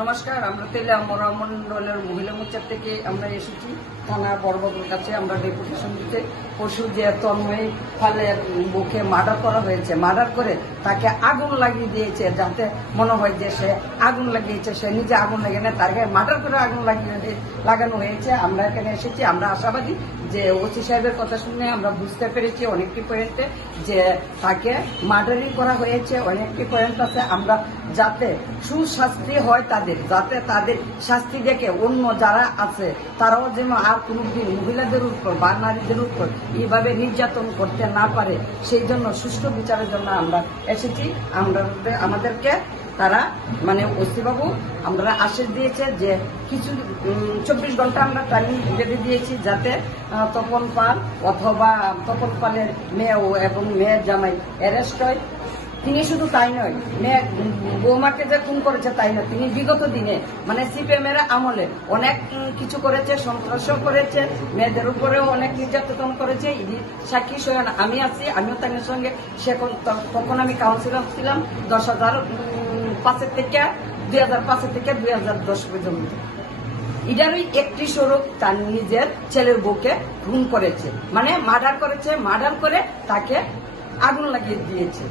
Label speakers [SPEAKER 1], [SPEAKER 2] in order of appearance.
[SPEAKER 1] নমস্কার, আমরা তেলে মন্ডলের মহিলা মোর্চার থেকে আমরা এসেছি। থানা বড়বাবুর কাছে আমরা ডেপুটেশন দিতে। পশু যে তন্ময় ফালের বুকে মার্ডার করা হয়েছে, মার্ডার করে তাকে আগুন লাগিয়ে দিয়েছে, যাতে মনে হয় যে সে আগুন লাগিয়েছে, সে নিজে আগুন লাগিয়ে না তাকে মার্ডার করে আগুন লাগিয়ে লাগানো হয়েছে। আমরা এখানে এসেছি, আমরা আশাবাদী যে ওসি সাহেবের কথা শুনে আমরা বুঝতে পেরেছি অনেকটি পয়েন্টে যে তাকে মার্ডারই করা হয়েছে অনেকটি পয়েন্ট আছে। আমরা যাতে সুশাস্তি হয় তাদের, যাতে তাদের শাস্তি দেখে অন্য যারা আছে, তারাও যেন আর কোনোদিন মহিলাদের উপর বা নারীদের উপর এইভাবে নির্যাতন করতে না পারে। সেই জন্য সুষ্ঠু বিচারের জন্য আমরা এসেছি। আমরা আমাদেরকে তারা মানে ওসিবাবু, আমরা আশ্বাস দিয়েছে যে কিছু চব্বিশ ঘণ্টা আমরা টাইম বেঁধে দিয়েছি যাতে তপন পাল অথবা তপন পালের মেয়ে এবং মেয়ের জামাই অ্যারেস্ট হয়। তিনি শুধু তাই নয় মেয়ে বৌমাকে যে খুন করেছে তাই নয় তিনি বিগত দিনে মানে সিপিএম এর আমলে অনেক কিছু করেছে সন্ত্রাসও করেছে, মেয়েদের উপরেও অনেক নির্যাতন করেছে সাক্ষী স্বয়ং আমি আছি, আমিও তাদের সঙ্গে, সে তখন আমি কাউন্সিলর ছিলাম, দশ হাজার পাঁচের থেকে, দুই হাজার পাঁচের থেকে দুই হাজার দশ পর্যন্ত। ইডারই একটি স্বরূপ তার নিজের ছেলের বউকে খুন করেছে মানে মার্ডার করেছে, মার্ডার করে তাকে আগুন লাগিয়ে দিয়েছে।